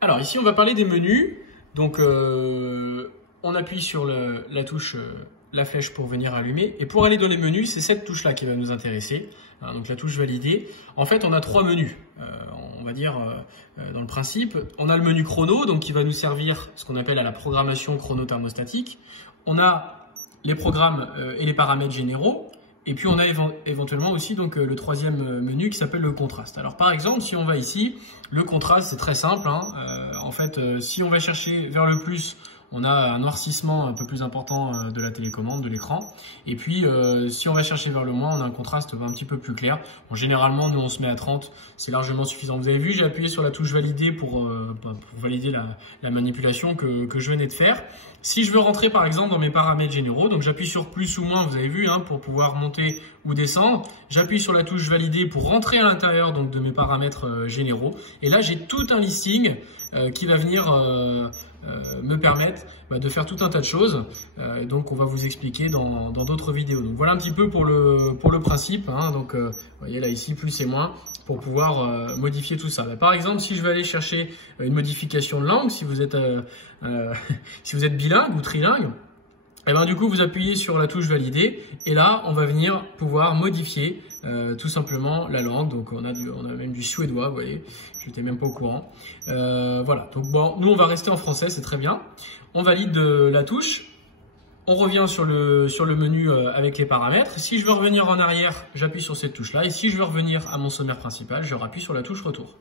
Alors ici, on va parler des menus. Donc, on appuie sur la touche, la flèche pour venir allumer. Et pour aller dans les menus, c'est cette touche-là qui va nous intéresser. Hein, donc la touche valider. En fait, on a trois menus. On va dire dans le principe, on a le menu chrono, donc qui va nous servir ce qu'on appelle à la programmation chrono-thermostatique. On a les programmes et les paramètres généraux. Et puis on a éventuellement aussi donc le troisième menu qui s'appelle le contraste. Alors par exemple, si on va ici, le contraste c'est très simple. En fait, si on va chercher vers le plus, on a un noircissement un peu plus important de la télécommande, de l'écran. Et puis si on va chercher vers le moins, on a un contraste un petit peu plus clair. Bon, généralement, nous on se met à 30, c'est largement suffisant. Vous avez vu, j'ai appuyé sur la touche valider pour valider la manipulation que je venais de faire. Si je veux rentrer par exemple dans mes paramètres généraux, donc j'appuie sur plus ou moins, vous avez vu, pour pouvoir monter ou descendre. J'appuie sur la touche valider pour rentrer à l'intérieur donc de mes paramètres généraux. Et là, j'ai tout un listing qui va venir me permettre de faire tout un tas de choses. Donc, on va vous expliquer dans d'autres vidéos. Donc, voilà un petit peu pour le principe. Donc, vous voyez là ici, plus et moins, pour pouvoir modifier tout ça. Par exemple, si je vais aller chercher une modification de langue, si vous êtes bilingue ou trilingue, et du coup, vous appuyez sur la touche valider et là, on va venir pouvoir modifier tout simplement la langue. Donc, on a même du suédois, vous voyez, je n'étais même pas au courant. Voilà, donc bon, nous, on va rester en français, c'est très bien. On valide la touche. On revient sur le menu avec les paramètres. Si je veux revenir en arrière, j'appuie sur cette touche-là. Et si je veux revenir à mon sommaire principal, je rappuie sur la touche retour.